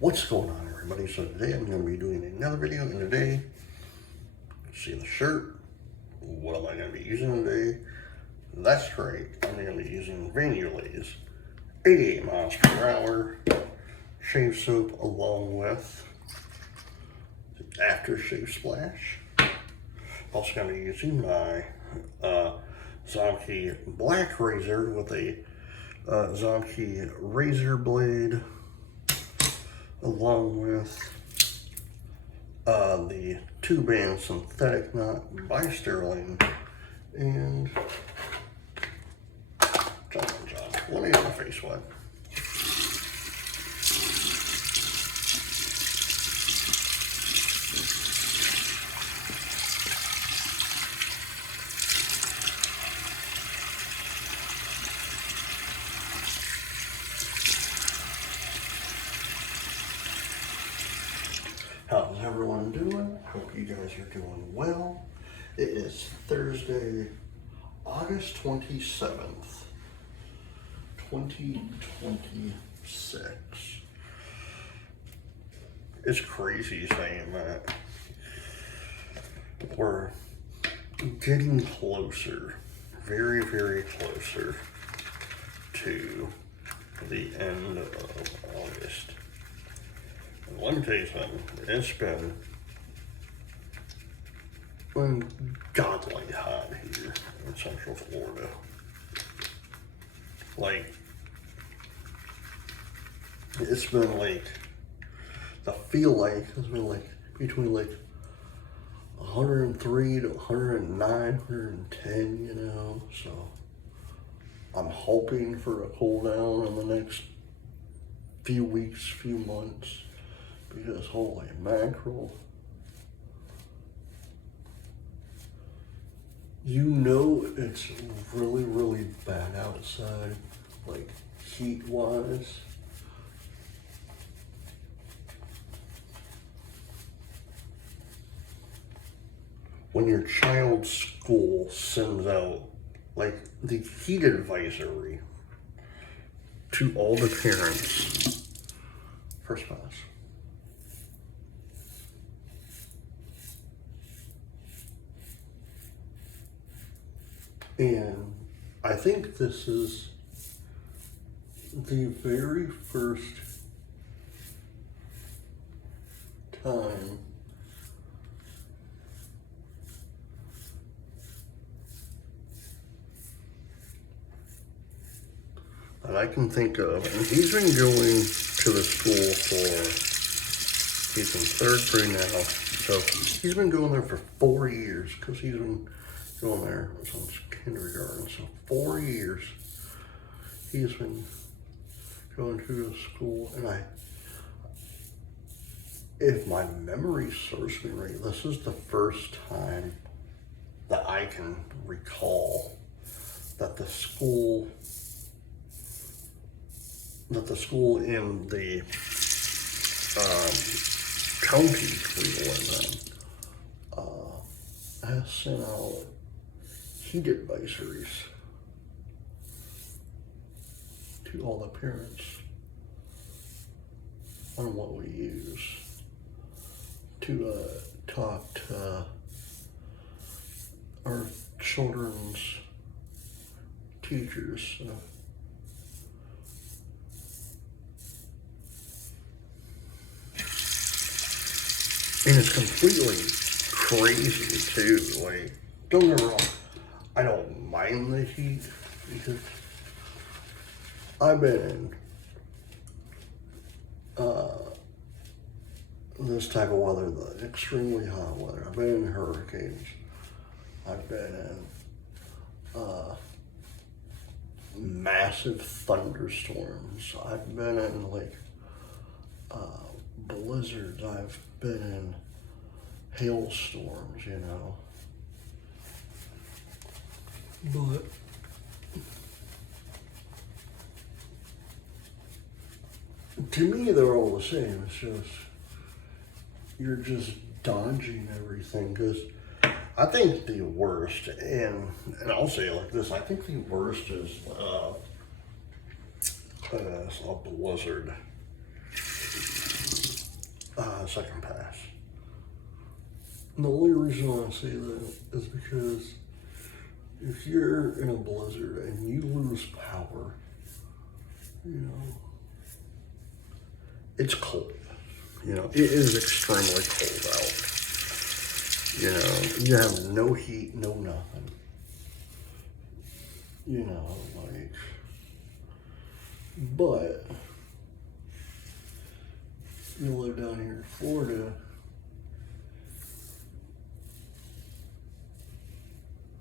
What's going on, everybody? So today I'm going to be doing another video, and today, see the shirt, what am I going to be using today? That's right, I'm going to be using Yulay's 88 miles per hour shave soap along with the aftershave splash. Also going to be using my Zomkey black razor with a Zomkey razor blade, along with the 2-band synthetic knot by Sterling, and John, let me get my face wet. How's everyone doing? Hope you guys are doing well. It is Thursday, August 27th, 2026. It's crazy saying that. We're getting closer, very, very closer to the end of August. Let me tell you something, it's been ungodly hot here in Central Florida. Like, it's been like, the feel like, it's been like between like 103 to 109, 110, you know, so I'm hoping for a cool down in the next few weeks, few months. Because holy mackerel, you know it's really, really bad outside, like heat-wise. When your child's school sends out like the heat advisory to all the parents, first class. And I think this is the very first time that I can think of, and he's been going to the school he's in 3rd grade now, so he's been going there for 4 years, because he's been going there since kindergarten, so 4 years he's been going to the school. And if my memory serves me right, this is the first time that I can recall that the school in the county we live in has sent out heat advisories to all the parents on what we use to talk to our children's teachers. And it's completely crazy too. Like, don't get me wrong, I don't mind the heat because I've been in this type of weather, the extremely hot weather. I've been in hurricanes. I've been in massive thunderstorms. I've been in like blizzards. I've been in hailstorms, you know. But to me, they're all the same. It's just, you're just dodging everything. Because I think the worst, and I'll say it like this, I think the worst is a blizzard. a second pass. And the only reason I say that is because if you're in a blizzard and you lose power, you know, it's cold. You know, it is extremely cold out. You know, you have no heat, no nothing. You know, like, but you live down here in Florida,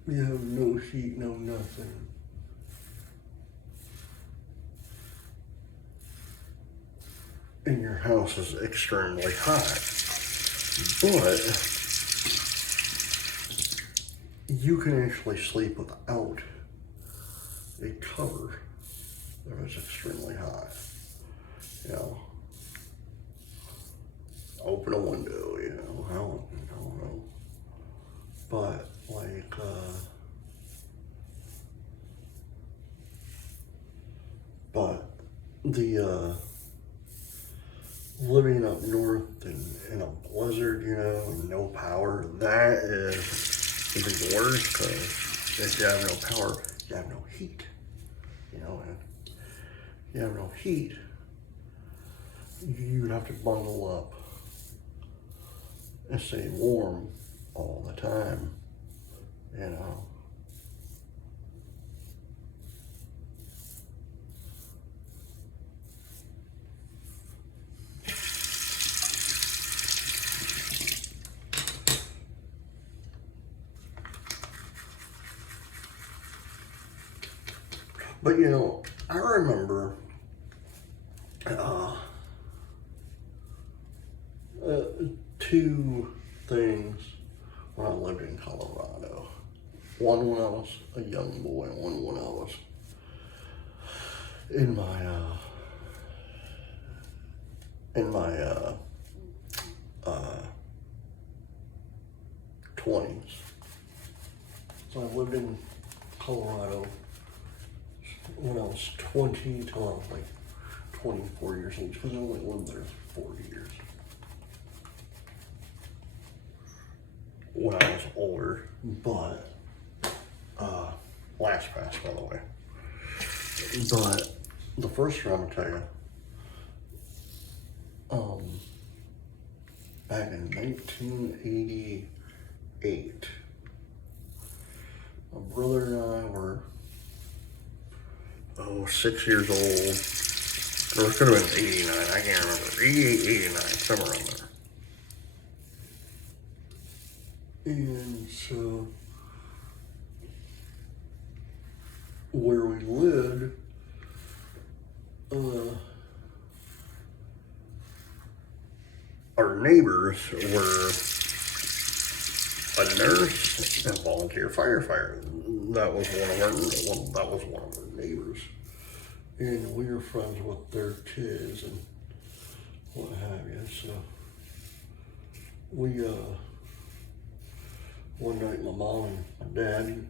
you have no heat, no nothing. And your house is extremely hot. But you can actually sleep without a cover if it's extremely hot. You know, open a window, you know, I don't know. But like, but the, living up north in a blizzard, you know, and no power, that is the worst, because if you have no power, you have no heat, you know, and if you have no heat, you have to bundle up and stay warm all the time, you know. But you know, I remember two things when I lived in Colorado. One when I was a young boy, and one when I was in my 20s. So I lived in Colorado when I was 20 till I was like 24 years old, because I only lived there 40 years. When I was older, but last pass, by the way. But the first year, I'm gonna tell you, back in 1988, my brother and I were 6 years old. Or it could have been 89, I can't remember. 88, 89, somewhere around there. And so, where we lived, our neighbors were a nurse and a volunteer firefighter. That was one of our neighbors. And we were friends with their kids and what have you. So we, one night my mom and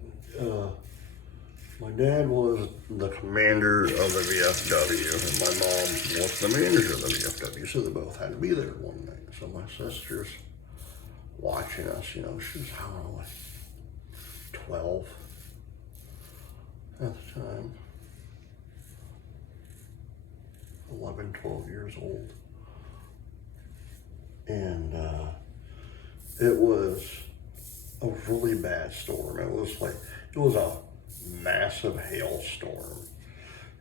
my dad was the commander of the VFW and my mom was the manager of the VFW. So they both had to be there one night. So my sister's watching us, you know, she was, I don't know, like 12 at the time. 11, 12 years old. And it was a really bad storm. It was a massive hailstorm.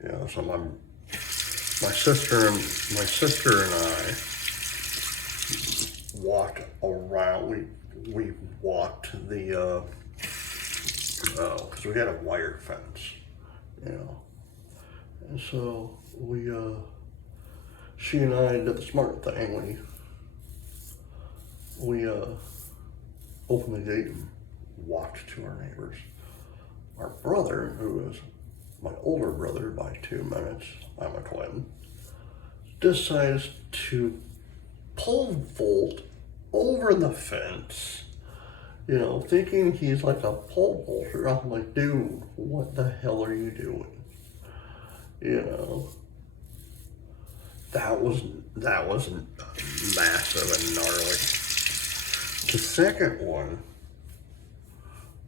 You know, so my sister and I walked around. We walked the because we had a wire fence, you know. And so she and I did the smart thing. We opened the gate and walked to our neighbors. Our brother, who was my older brother by 2 minutes, I'm a twin, decides to pole vault over the fence, you know, thinking he's like a pole vaulter. I'm like, dude, what the hell are you doing? You know, that was That wasn't massive and gnarly. The second one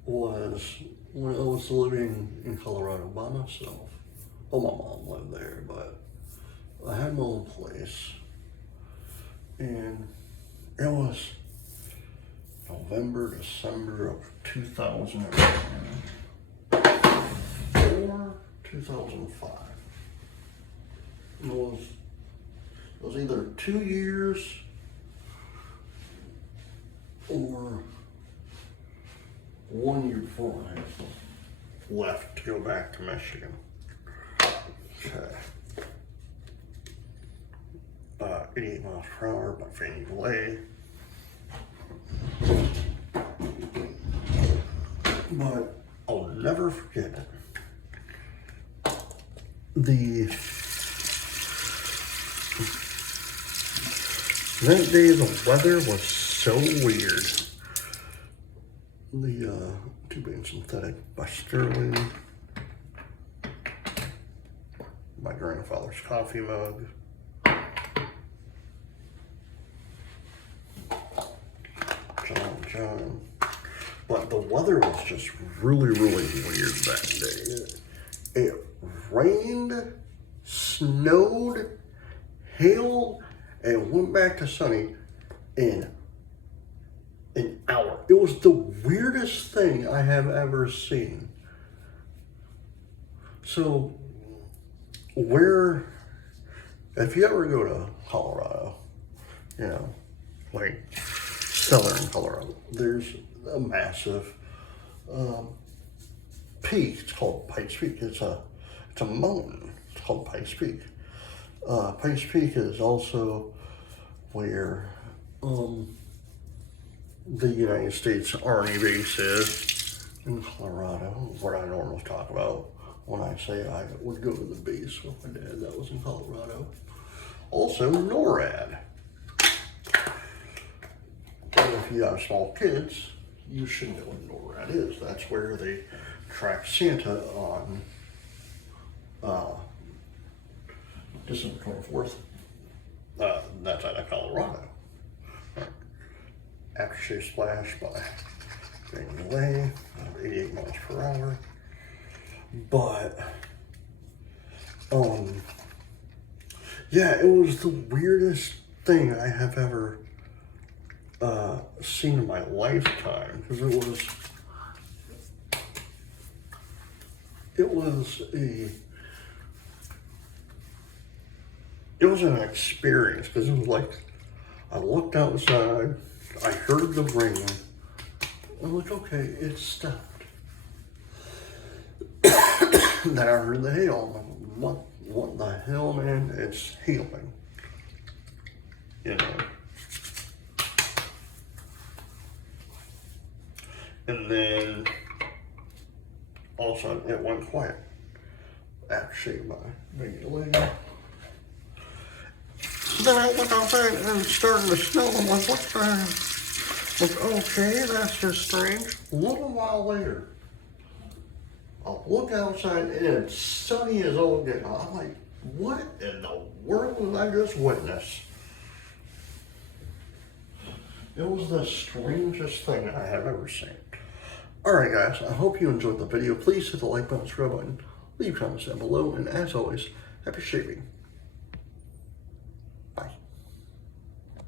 was when I was living in Colorado by myself. Well, my mom lived there, but I had my own place. And it was November, December of 2004, 2005. It was either 2 years or 1 year before I left to go back to Michigan. Okay. 88 miles per hour by Yulay. But I'll never forget it. That day the weather was so weird. The tube being synthetic by Sterling. My grandfather's coffee mug. John. But the weather was just really, really weird that day. It rained, snowed, hailed, and went back to sunny in an hour. It was the weirdest thing I have ever seen. So, if you ever go to Colorado, like southern Colorado, there's a massive peak. It's called Pikes Peak. It's a mountain. It's called Pikes Peak. Pikes Peak is also where the United States Army base is in Colorado, what I normally talk about when I say I would go to the base with my dad. That was in Colorado. Also, NORAD. And if you have small kids, you should know what NORAD is. That's where they track Santa on December 24th. That's out of Colorado. Aftershave splash by Yulay, 88 miles per hour. But, yeah, it was the weirdest thing I have ever seen in my lifetime, because it was an experience, because it was like, I looked outside, I heard the ringing, I'm like, okay, it stopped. Then I heard the hail, I'm like, what the hell, man, it's hailing, And then, all of a sudden, it went quiet. Aftershave by Yulay. Then I look outside and it's starting to snow. I'm like, what the hell? Like, okay, that's just strange. A little while later, I'll look outside and it's sunny as all get. I'm like, what in the world did I just witness? It was the strangest thing I have ever seen. Alright guys, I hope you enjoyed the video. Please hit the like button, subscribe button, leave comments down below, and as always, happy shaving.